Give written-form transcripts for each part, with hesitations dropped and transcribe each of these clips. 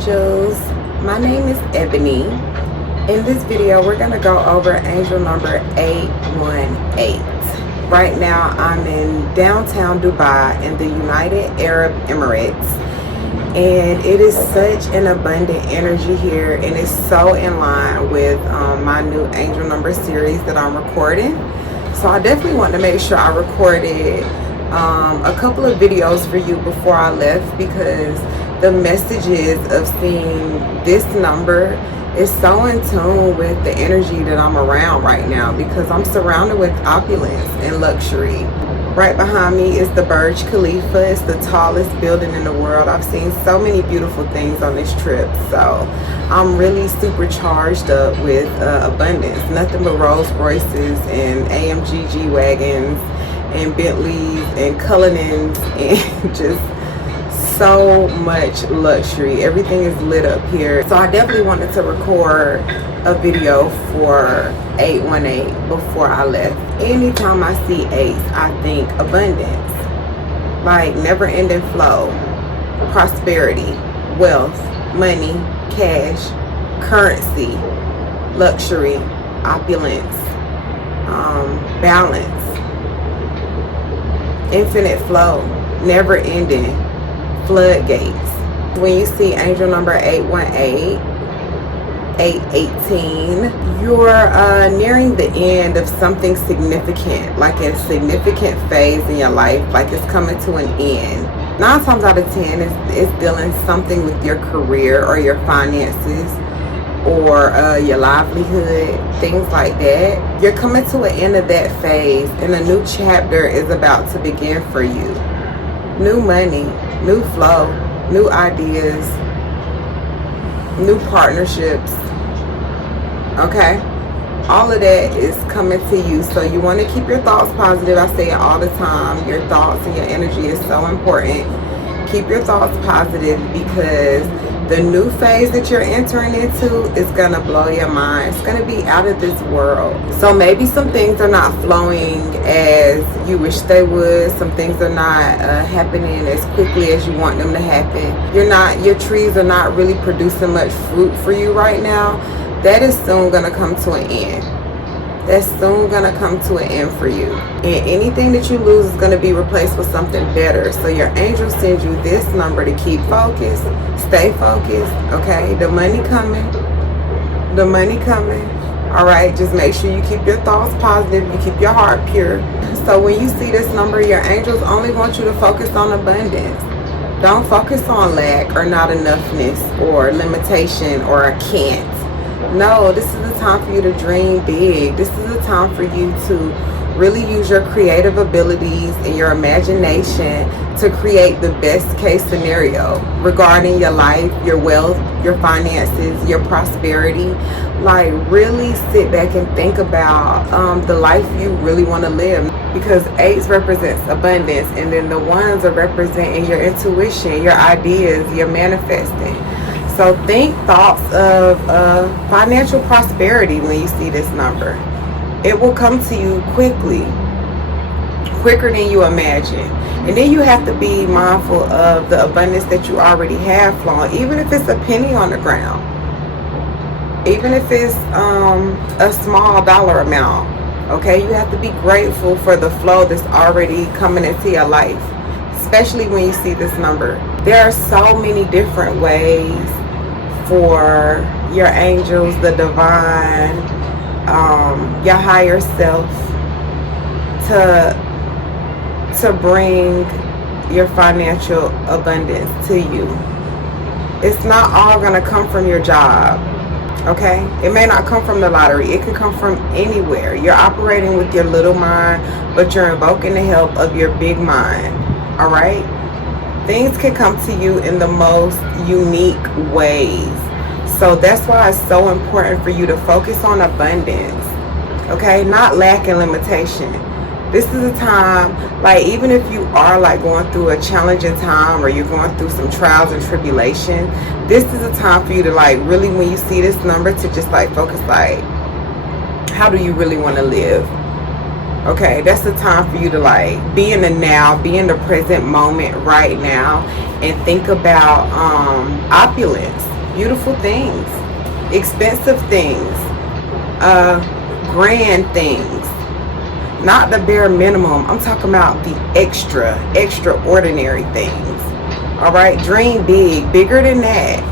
angels. My name is Ebony. In this video we're going to go over angel number 818. Right now I'm in downtown Dubai in the United Arab Emirates, and it is such an abundant energy here, and it's so in line with my new angel number series that I'm recording. So I definitely want to make sure I recorded a couple of videos for you before I left, because the messages of seeing this number is so in tune with the energy that I'm around right now, because I'm surrounded with opulence and luxury. Right behind me is the Burj Khalifa. It's the tallest building in the world. I've seen so many beautiful things on this trip, so I'm really supercharged up with abundance. Nothing but Rolls Royces and AMG G-Wagons and Bentleys and Cullinans and just so much luxury. Everything is lit up here. So I definitely wanted to record a video for 818 before I left. Anytime I see 8s, I think abundance, like never-ending flow, prosperity, wealth, money, cash, currency, luxury, opulence, balance, infinite flow, never-ending, floodgates. When you see angel number 818, 818, you're nearing the end of something significant, like a significant phase in your life, like it's coming to an end. 9 times out of 10 it's dealing something with your career or your finances or your livelihood, things like that. You're coming to an end of that phase, and a new chapter is about to begin for you. New money, new flow, new ideas, new partnerships. Okay, all of that is coming to you, so you want to keep your thoughts positive. I say it all the time, your thoughts and your energy is so important. Keep your thoughts positive, because the new phase that you're entering into is going to blow your mind. It's going to be out of this world. So maybe some things are not flowing as you wish they would. Some things are not happening as quickly as you want them to happen. Your trees are not really producing much fruit for you right now. That is soon going to come to an end. That's soon going to come to an end for you. And anything that you lose is going to be replaced with something better. So your angel sends you this number to keep focused. Stay focused, okay? The money coming. The money coming. All right? Just make sure you keep your thoughts positive. You keep your heart pure. So when you see this number, your angels only want you to focus on abundance. Don't focus on lack or not enoughness or limitation or a can't. No, this is the time for you to dream big. This is the time for you to really use your creative abilities and your imagination to create the best case scenario regarding your life, your wealth, your finances, your prosperity. Like, really sit back and think about the life you really want to live, because 8s represents abundance, and then the 1s are representing your intuition, your ideas, your manifesting. So think thoughts of financial prosperity when you see this number. It will come to you quickly, quicker than you imagine. And then you have to be mindful of the abundance that you already have flowing, even if it's a penny on the ground, even if it's a small dollar amount. Okay, you have to be grateful for the flow that's already coming into your life, especially when you see this number. There are so many different ways for your angels, the divine, your higher self to bring your financial abundance to you. It's not all going to come from your job, okay? It may not come from the lottery. It can come from anywhere. You're operating with your little mind, but you're invoking the help of your big mind, all right? Things can come to you in the most unique ways. So that's why it's so important for you to focus on abundance, okay? Not lack and limitation. This is a time, like, even if you are like going through a challenging time or you're going through some trials and tribulation, this is a time for you to, like, really, when you see this number, to just like focus, like, how do you really want to live? Okay, that's the time for you to like be in the now, be in the present moment right now, and think about opulence. beautiful things, expensive things, grand things. Not the bare minimum. I'm talking about the extraordinary things. All right, dream big, bigger than that.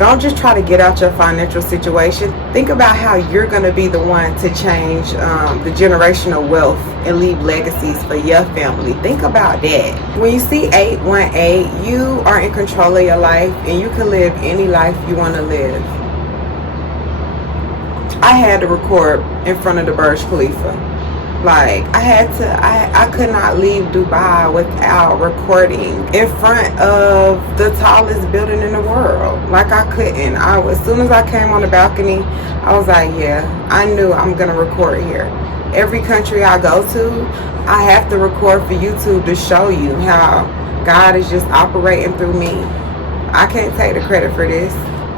Don't just try to get out your financial situation. Think about how you're going to be the one to change the generational wealth and leave legacies for your family. Think about that. When you see 818, you are in control of your life and you can live any life you want to live. I had to record in front of the Burj Khalifa. Like, I could not leave Dubai without recording in front of the tallest building in the world. Like, I couldn't. As soon as I came on the balcony, I was like, yeah, I knew I'm going to record here. Every country I go to, I have to record for YouTube to show you how God is just operating through me. I can't take the credit for this,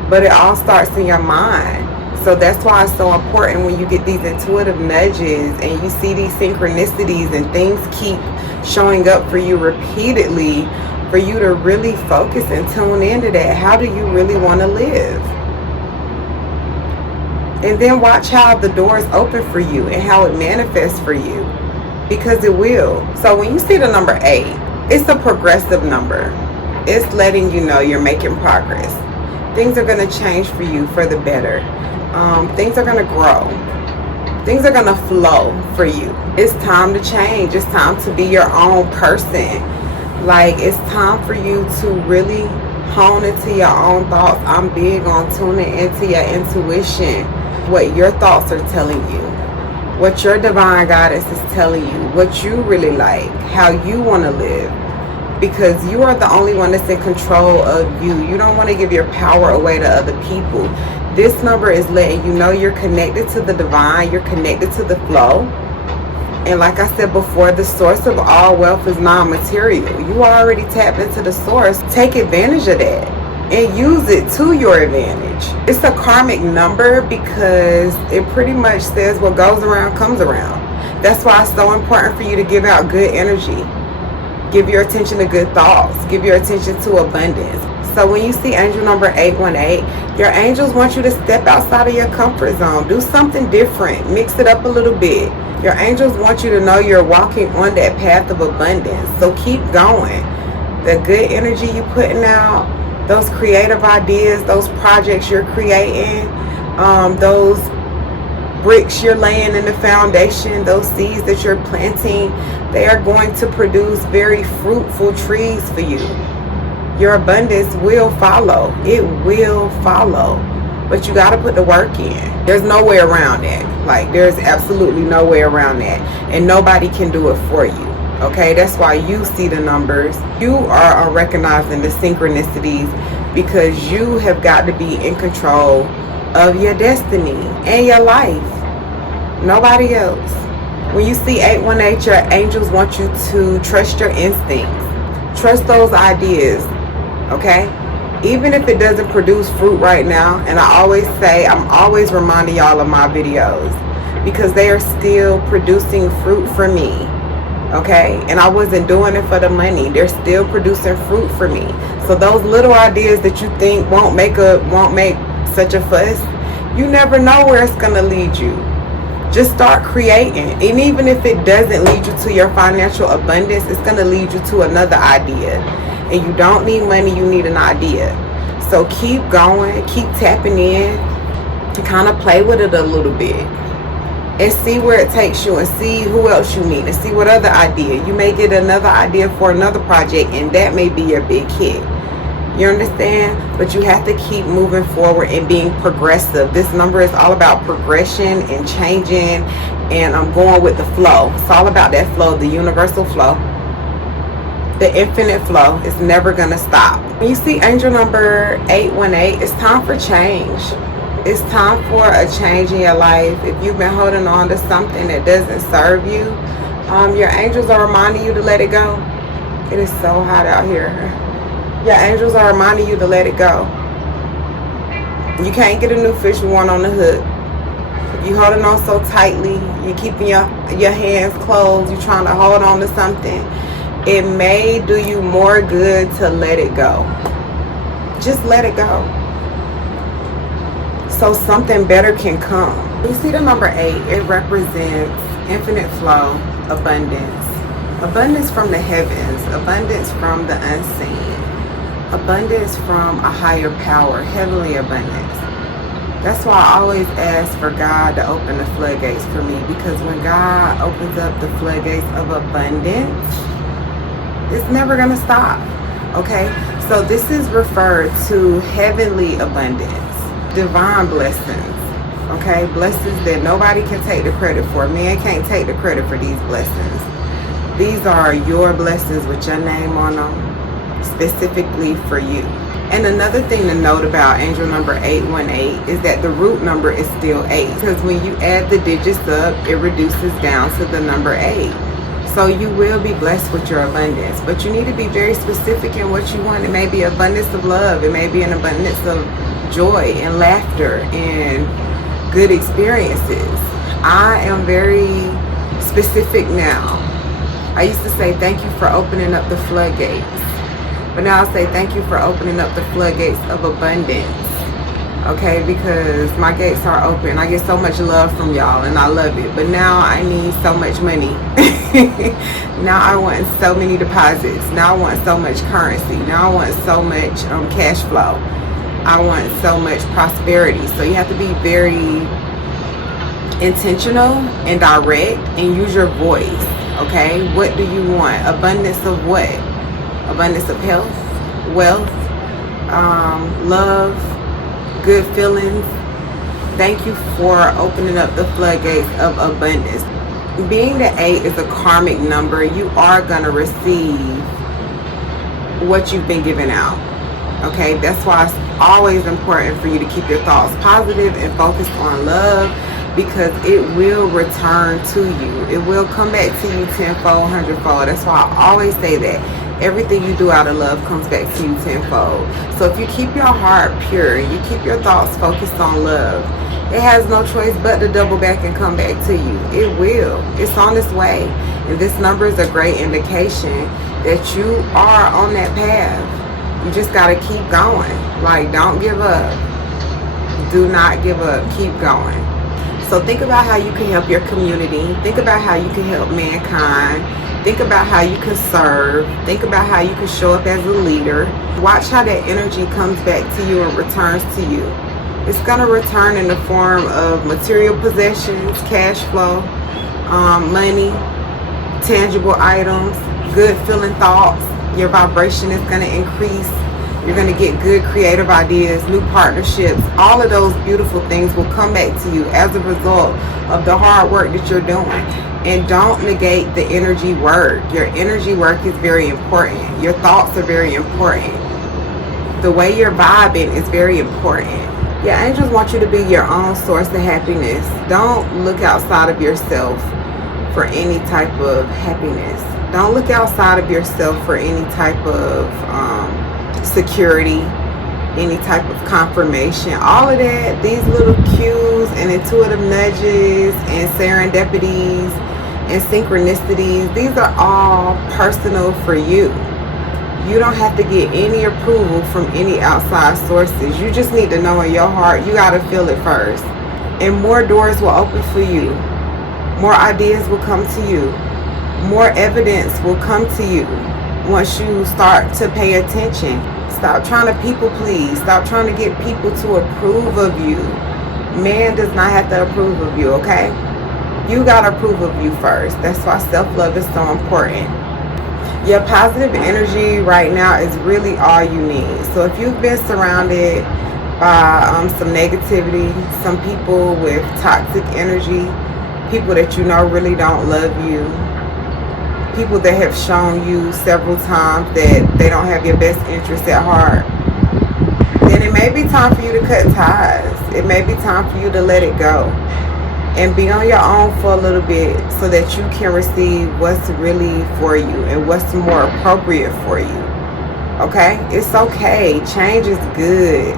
but it all starts in your mind. So that's why it's so important when you get these intuitive nudges and you see these synchronicities and things keep showing up for you repeatedly, for you to really focus and tune into that. How do you really want to live? And then watch how the doors open for you and how it manifests for you, because it will. So when you see the number 8, it's a progressive number. It's letting you know you're making progress. Things are going to change for you for the better. Things are going to grow. Things are going to flow for you. It's time to change. It's time to be your own person. Like, it's time for you to really hone into your own thoughts. I'm big on tuning into your intuition, what your thoughts are telling you, what your divine guidance is telling you, what you really like, how you want to live. Because you are the only one that's in control of you. You don't want to give your power away to other people. This number is letting you know you're connected to the divine, you're connected to the flow. And like I said before, the source of all wealth is non-material. You already tapped into the source. Take advantage of that and use it to your advantage. It's a karmic number because it pretty much says what goes around comes around. That's why it's so important for you to give out good energy. Give your attention to good thoughts. Give your attention to abundance. So when you see angel number 818, your angels want you to step outside of your comfort zone. Do something different. Mix it up a little bit. Your angels want you to know you're walking on that path of abundance. So keep going. The good energy you're putting out, those creative ideas, those projects you're creating, those bricks you're laying in the foundation, those seeds that you're planting, they are going to produce very fruitful trees for you. Your abundance will follow. It will follow. But you got to put the work in. There's no way around that. Like, there's absolutely no way around that. And nobody can do it for you. Okay? That's why you see the numbers. You are recognizing the synchronicities because you have got to be in control of your destiny and your life. Nobody else. When you see 818, your angels want you to trust your instincts. Trust those ideas. Okay? Even if it doesn't produce fruit right now, and I always say, I'm always reminding y'all of my videos because they are still producing fruit for me. Okay? And I wasn't doing it for the money. They're still producing fruit for me. So those little ideas that you think won't make such a fuss, you never know where it's going to lead you. Just start creating. And even if it doesn't lead you to your financial abundance, it's going to lead you to another idea. And you don't need money, you need an idea. So keep going, keep tapping in, and kind of play with it a little bit. And see where it takes you and see who else you meet and see what other idea. You may get another idea for another project and that may be your big hit. You understand? But you have to keep moving forward and being progressive. This number is all about progression and changing, and I'm going with the flow. It's all about that flow, the universal flow. The infinite flow is never going to stop. When you see angel number 818, it's time for change. It's time for a change in your life. If you've been holding on to something that doesn't serve you, your angels are reminding you to let it go. It is so hot out here. Your angels are reminding you to let it go. You can't get a new fish with one on the hook. If you're holding on so tightly, you're keeping your hands closed, you're trying to hold on to something, it may do you more good to let it go. Just let it go. so something better can come. You see the number 8, it represents infinite flow, abundance. Abundance from the heavens, abundance from the unseen, abundance from a higher power, heavenly abundance. That's why I always ask for God to open the floodgates for me, because when God opens up the floodgates of abundance, it's never going to stop. Okay, so this is referred to heavenly abundance, divine blessings. Okay, blessings that nobody can take the credit for. Man can't take the credit for these blessings. These are your blessings with your name on them, specifically for you. And another thing to note about angel number 818 is that the root number is still 8, because when you add the digits up, it reduces down to the number 8. So you will be blessed with your abundance, but you need to be very specific in what you want. It may be abundance of love, it may be an abundance of joy and laughter and good experiences. I am very specific now. I used to say thank you for opening up the floodgates, but now I say thank you for opening up the floodgates of abundance. Okay, because my gates are open. I get so much love from y'all and I love it, but now I need so much money. Now I want so many deposits. Now I want so much currency. Now I want so much cash flow. I want so much prosperity. So you have to be very intentional and direct and use your voice. Okay, what do you want? Abundance of what? Abundance of health, wealth, love, good feelings. Thank you for opening up the floodgates of abundance. Being the 8 is a karmic number, you are going to receive what you've been given out. Okay, that's why it's always important for you to keep your thoughts positive and focused on love, because it will return to you. It will come back to you tenfold, hundredfold. That's why I always say that everything you do out of love comes back to you tenfold. So if you keep your heart pure, you keep your thoughts focused on love, it has no choice but to double back and come back to you. It will. It's on its way. And this number is a great indication that you are on that path. You just got to keep going. Like, don't give up. Do not give up. Keep going. So think about how you can help your community. Think about how you can help mankind. Think about how you can serve. Think about how you can show up as a leader. Watch how that energy comes back to you and returns to you. It's going to return in the form of material possessions, cash flow, money, tangible items, good feeling thoughts. Your vibration is going to increase. You're going to get good creative ideas, new partnerships. All of those beautiful things will come back to you as a result of the hard work that you're doing. And don't negate the energy work. Your energy work is very important. Your thoughts are very important. The way you're vibing is very important. Yeah, angels want you to be your own source of happiness. Don't look outside of yourself for any type of happiness. Don't look outside of yourself for any type of security, any type of confirmation. All of that, these little cues and intuitive nudges and serendipities and synchronicities, these are all personal for you. You don't have to get any approval from any outside sources. You just need to know in your heart, you got to feel it first. And more doors will open for you. More ideas will come to you. More evidence will come to you once you start to pay attention. Stop trying to people please. Stop trying to get people to approve of you. Man does not have to approve of you, okay? You got to approve of you first. That's why self-love is so important. Your positive energy right now is really all you need. So if you've been surrounded by some negativity, some people with toxic energy, people that you know really don't love you, people that have shown you several times that they don't have your best interests at heart, then it may be time for you to cut ties. It may be time for you to let it go and be on your own for a little bit so that you can receive what's really for you and what's more appropriate for you. Okay? It's okay. Change is good,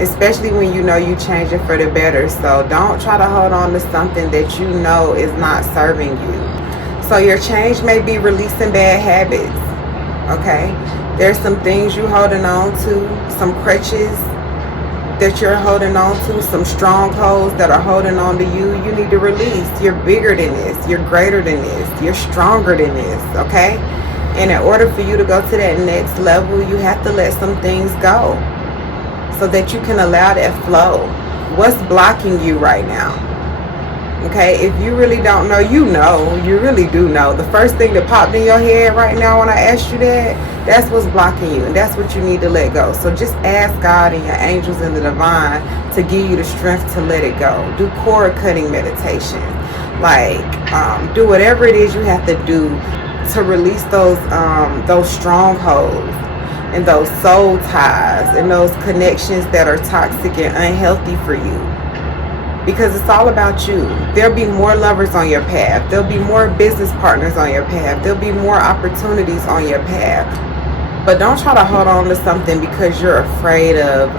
especially when you know you're changing for the better. So don't try to hold on to something that you know is not serving you. So your change may be releasing bad habits. Okay? There's some things you holding on to, some crutches that you're holding on to, some strongholds that are holding on to you, you need to release. You're bigger than this. You're greater than this. You're stronger than this, okay? And in order for you to go to that next level, you have to let some things go so that you can allow that flow. What's blocking you right now? Okay, if you really don't know, you know, you really do know. The first thing that popped in your head right now when I asked you that, that's what's blocking you, and that's what you need to let go. So just ask God and your angels and the divine to give you the strength to let it go. Do cord cutting meditation, like do whatever it is you have to do to release those strongholds and those soul ties and those connections that are toxic and unhealthy for you. Because it's all about you. There'll be more lovers on your path. There'll be more business partners on your path. There'll be more opportunities on your path. But don't try to hold on to something because you're afraid of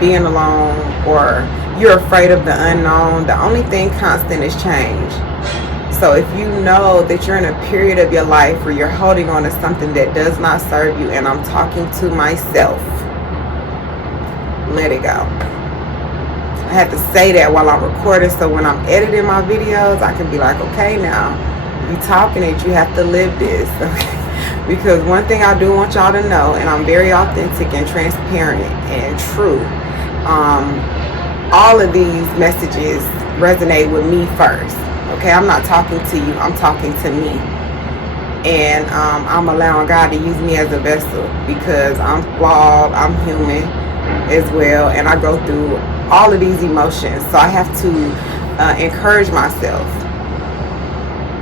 being alone, or you're afraid of the unknown. The only thing constant is change. So if you know that you're in a period of your life where you're holding on to something that does not serve you, and I'm talking to myself, let it go. I have to say that while I'm recording, so when I'm editing my videos, I can be like, okay, now you talking it, you have to live this. Okay? Because one thing I do want y'all to know, and I'm very authentic and transparent and true, all of these messages resonate with me first. Okay, I'm not talking to you, I'm talking to me. And I'm allowing God to use me as a vessel because I'm flawed, I'm human as well, and I go through all of these emotions. So I have to encourage myself.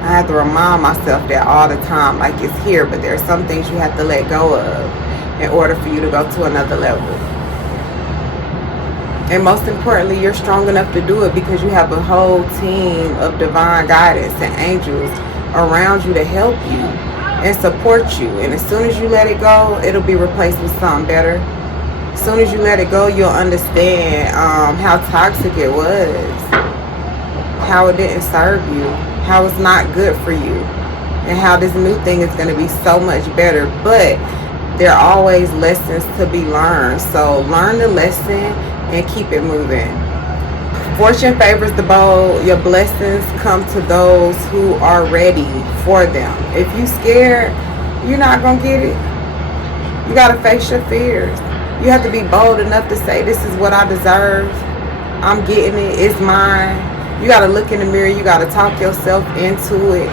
I have to remind myself that all the time, like it's here, but there are some things you have to let go of in order for you to go to another level. And most importantly, you're strong enough to do it because you have a whole team of divine guidance and angels around you to help you and support you. And as soon as you let it go, it'll be replaced with something better. As soon as you let it go, you'll understand how toxic it was, how it didn't serve you, how it's not good for you, and how this new thing is going to be so much better. But there are always lessons to be learned. So learn the lesson and keep it moving. Fortune favors the bold. Your blessings come to those who are ready for them. If you scared, you're not going to get it. You got to face your fears. You have to be bold enough to say, this is what I deserve. I'm getting it. It's mine. You got to look in the mirror. You got to talk yourself into it.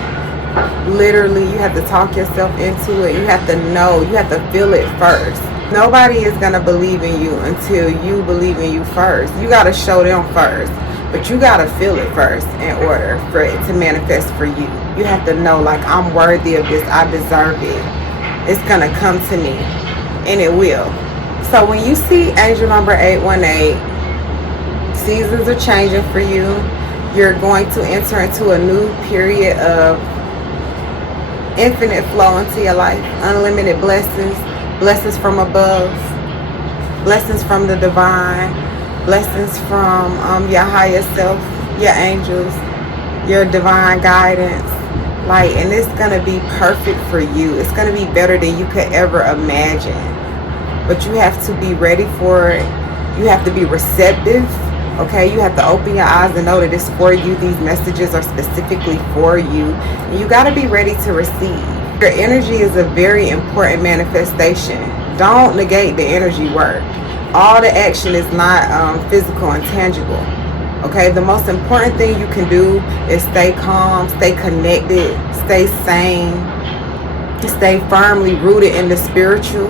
Literally, you have to talk yourself into it. You have to know. You have to feel it first. Nobody is going to believe in you until you believe in you first. You got to show them first. But you got to feel it first in order for it to manifest for you. You have to know, like, I'm worthy of this. I deserve it. It's going to come to me. And it will. So when you see angel number 818, seasons are changing for you. You're going to enter into a new period of infinite flow into your life. Unlimited blessings. Blessings from above. Blessings from the divine. Blessings from your higher self, your angels, your divine guidance. Like, and it's going to be perfect for you. It's going to be better than you could ever imagine. But you have to be ready for it. You have to be receptive. Okay, you have to open your eyes and know that it's for you. These messages are specifically for you. And you got to be ready to receive. Your energy is a very important manifestation. Don't negate the energy work. All the action is not physical and tangible. Okay, the most important thing you can do is stay calm, stay connected, stay sane, stay firmly rooted in the spiritual,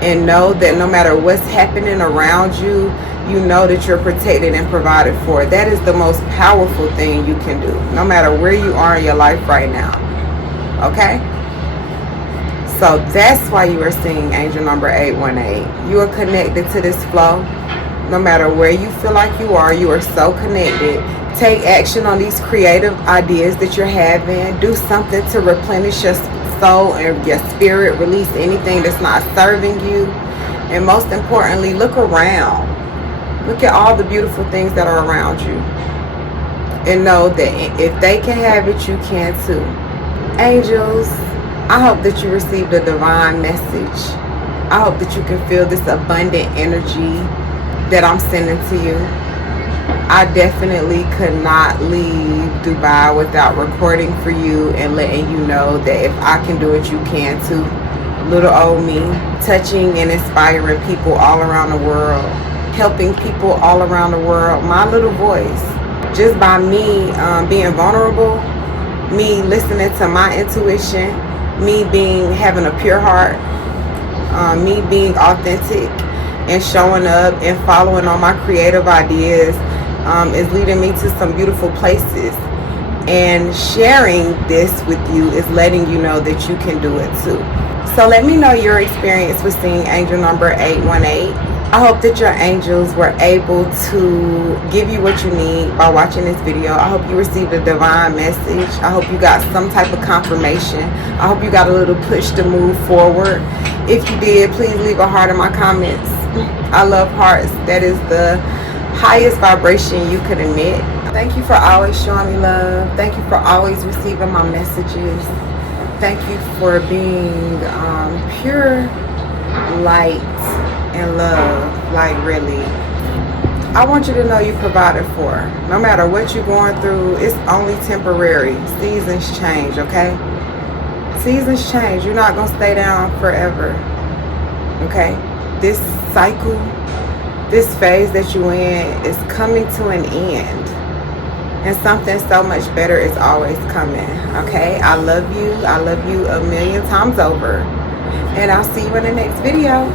and know that no matter what's happening around you, you know that you're protected and provided for. That is the most powerful thing you can do, no matter where you are in your life right now. Okay? So that's why you are seeing angel number 818. You are connected to this flow. No matter where you feel like you are so connected. Take action on these creative ideas that you're having. Do something to replenish your soul and your spirit. Release anything that's not serving you. And most importantly, look around. Look at all the beautiful things that are around you. And know that if they can have it, you can too. Angels, I hope that you received a divine message. I hope that you can feel this abundant energy. that I'm sending to you. I definitely could not leave Dubai without recording for you and letting you know that if I can do it, you can too. Little old me, touching and inspiring people all around the world, helping people all around the world. My little voice, just by me being vulnerable, me listening to my intuition, me having a pure heart, me being authentic and showing up and following all my creative ideas is leading me to some beautiful places. And sharing this with you is letting you know that you can do it too. So let me know your experience with seeing angel number 818. I hope that your angels were able to give you what you need by watching this video. I hope you received a divine message. I hope you got some type of confirmation. I hope you got a little push to move forward. If you did, please leave a heart in my comments. I love hearts. That is the highest vibration you could emit. Thank you for always showing me love. Thank you for always receiving my messages. Thank you for being pure light and love. Like, really, I want you to know you're provided for. No matter what you're going through, it's only temporary. Seasons change, okay? Seasons change. You're not going to stay down forever, okay? This cycle, this phase that you're in is coming to an end. And something so much better is always coming, okay? I love you. I love you a million times over. And I'll see you in the next video.